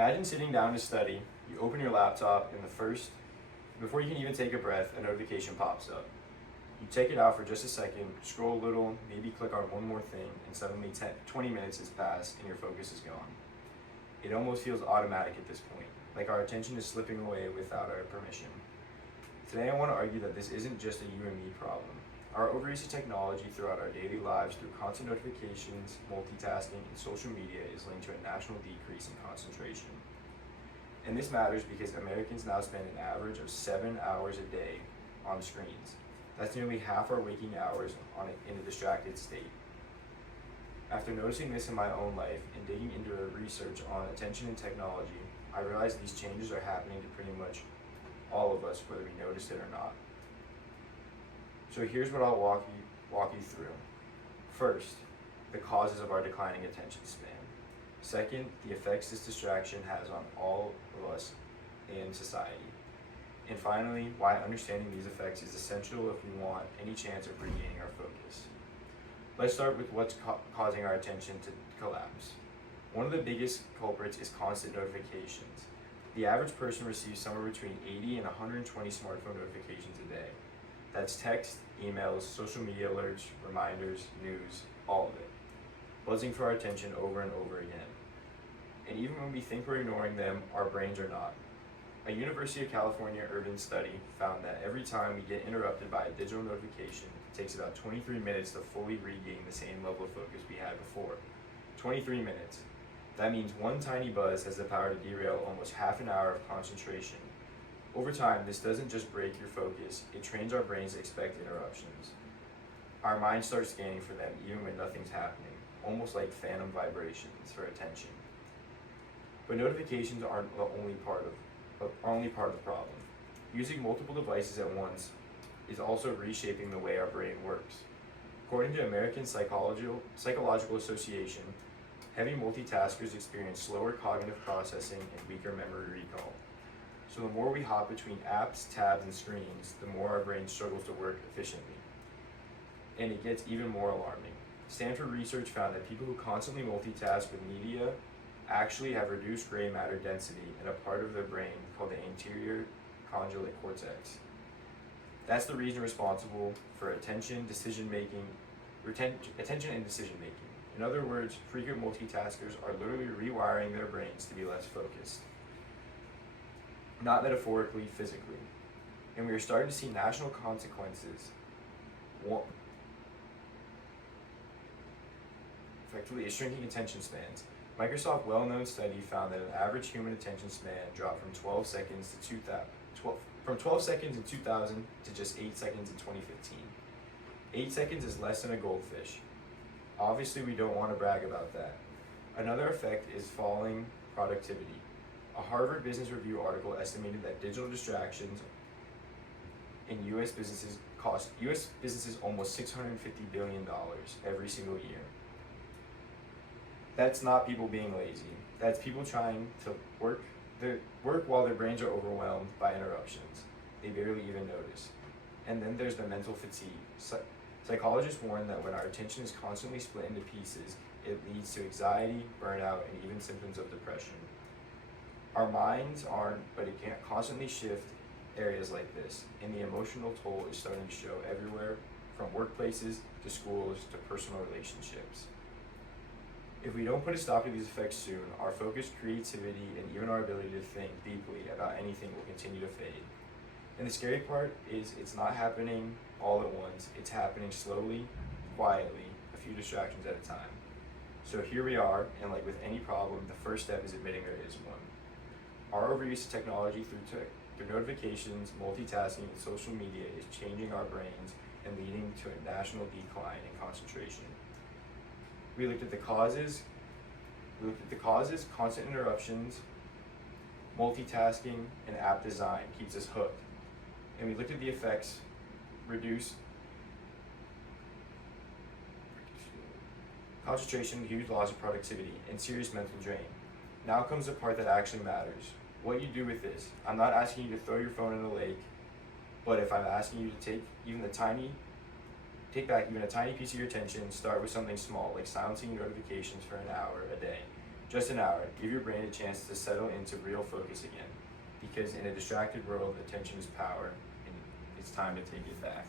Imagine sitting down to study, you open your laptop, and before you can even take a breath, a notification pops up. You take it out for just a second, scroll a little, maybe click on one more thing, and suddenly 20 minutes has passed and your focus is gone. It almost feels automatic at this point, like our attention is slipping away without our permission. Today I want to argue that this isn't just a you and me problem. Our overuse of technology throughout our daily lives through constant notifications, multitasking, and social media is linked to a national decrease in concentration. And this matters because Americans now spend an average of 7 hours a day on screens. That's nearly half our waking hours in a distracted state. After noticing this in my own life and digging into research on attention and technology, I realized these changes are happening to pretty much all of us, whether we notice it or not. So here's what I'll walk you through. First, the causes of our declining attention span. Second, the effects this distraction has on all of us in society. And finally, why understanding these effects is essential if we want any chance of regaining our focus. Let's start with what's causing our attention to collapse. One of the biggest culprits is constant notifications. The average person receives somewhere between 80 and 120 smartphone notifications a day. That's text, emails, social media alerts, reminders, news, all of it, buzzing for our attention over and over again. And even when we think we're ignoring them, our brains are not. A University of California urban study found that every time we get interrupted by a digital notification, it takes about 23 minutes to fully regain the same level of focus we had before. 23 minutes. That means one tiny buzz has the power to derail almost half an hour of concentration. Over time, this doesn't just break your focus, it trains our brains to expect interruptions. Our minds start scanning for them even when nothing's happening, almost like phantom vibrations for attention. But notifications aren't the only part of the problem. Using multiple devices at once is also reshaping the way our brain works. According to American Psychological Association, heavy multitaskers experience slower cognitive processing and weaker memory recall. So the more we hop between apps, tabs, and screens, the more our brain struggles to work efficiently. And it gets even more alarming. Stanford research found that people who constantly multitask with media actually have reduced gray matter density in a part of their brain called the anterior condylar cortex. That's the region responsible for attention and decision making. In other words, frequent multitaskers are literally rewiring their brains to be less focused. Not metaphorically, physically. And we are starting to see national consequences. Effectively, is shrinking attention spans. Microsoft's well-known study found that an average human attention span dropped from 12 seconds in 2000 to just 8 seconds in 2015. 8 seconds is less than a goldfish. Obviously, we don't want to brag about that. Another effect is falling productivity. A Harvard Business Review article estimated that digital distractions in U.S. businesses cost U.S. businesses almost $650 billion every single year. That's not people being lazy. That's people trying to work while their brains are overwhelmed by interruptions. They barely even notice. And then there's the mental fatigue. Psychologists warn that when our attention is constantly split into pieces, it leads to anxiety, burnout, and even symptoms of depression. Our minds aren't, but it can constantly shift areas like this, and the emotional toll is starting to show everywhere, from workplaces to schools to personal relationships. If we don't put a stop to these effects soon, our focus, creativity, and even our ability to think deeply about anything will continue to fade. And the scary part is it's not happening all at once, it's happening slowly, quietly, a few distractions at a time. So here we are, and like with any problem, the first step is admitting there is one. Our overuse of technology through notifications, multitasking, and social media is changing our brains and leading to a national decline in concentration. We looked at the causes, constant interruptions, multitasking, and app design keeps us hooked. And we looked at the effects, reduce concentration, huge loss of productivity, and serious mental drain. Now comes the part that actually matters. What you do with this. I'm not asking you to throw your phone in the lake, but if I'm asking you to take back even a tiny piece of your attention, start with something small, like silencing notifications for an hour a day. Just an hour. Give your brain a chance to settle into real focus again. Because in a distracted world, attention is power, and it's time to take it back.